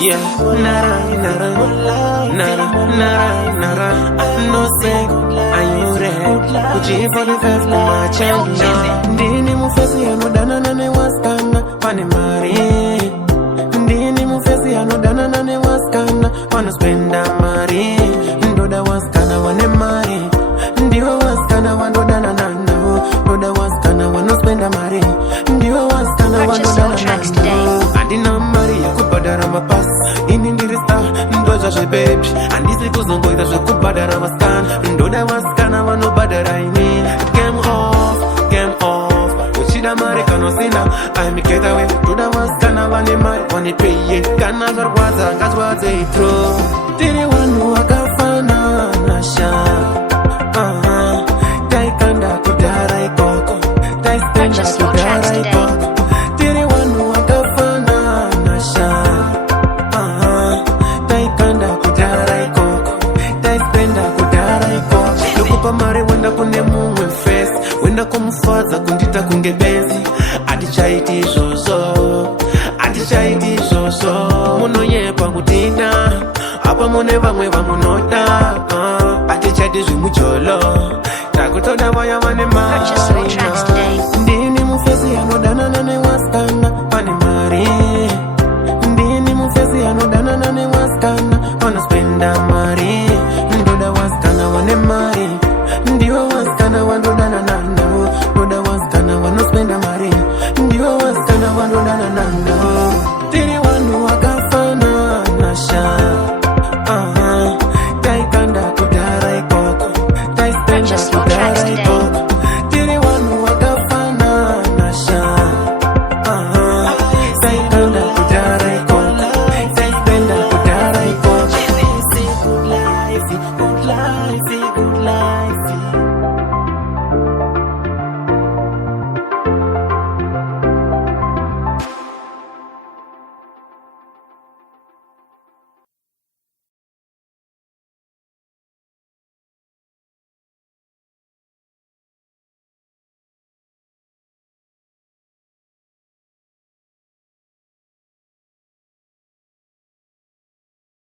Yeah, nara, no say, are you ready? Uji for the first match. Ndini mufesi anodana nane Wasikana Vane Mari. Ndini mufesi anodana nane Wasikana wanospenda mari. Ndoda Wasikana Vane Mari. Ndiwa Wasikana wanodana nano. Ndoda Wasikana wanospenda mari. Ndiwa Wasikana wanodana nano. Adina Mari yakubadara mapas. Ini ndirista ndoja she baby. Andisi kuzongoita shakubadara Wasikana. Ndoda Wasikana wanobadara ini. Game off. Uchida Mari kanosina. I make it away to the Wasikana Vane Mari. Wani peye kana zarwaza ngazwa zeitro. Tiri wanu wakafana nasha. Taikanda kudara ikoko. Taispenda kudara ikoko. Tiri wanu wakafana nasha. Taikanda kudara ikoko. Taispenda kudara ikoko. Lukupa Mari wenda kune muwe face. Wenda kumufaza kundita kunge benzi. Atichaiti zozo. Muno yepa kutina. Apa mune vamwe vamunota. Atichaiti zvimucholo. Takutoda vaya Vane Mari. Ndini mufesi anodana nane Wasikana Vane Mari. Ndini mufesi anodana nane Wasikana wanospenda mari. Ndoda Wasikana Vane Mari. Ndiwa Wasikana wanodana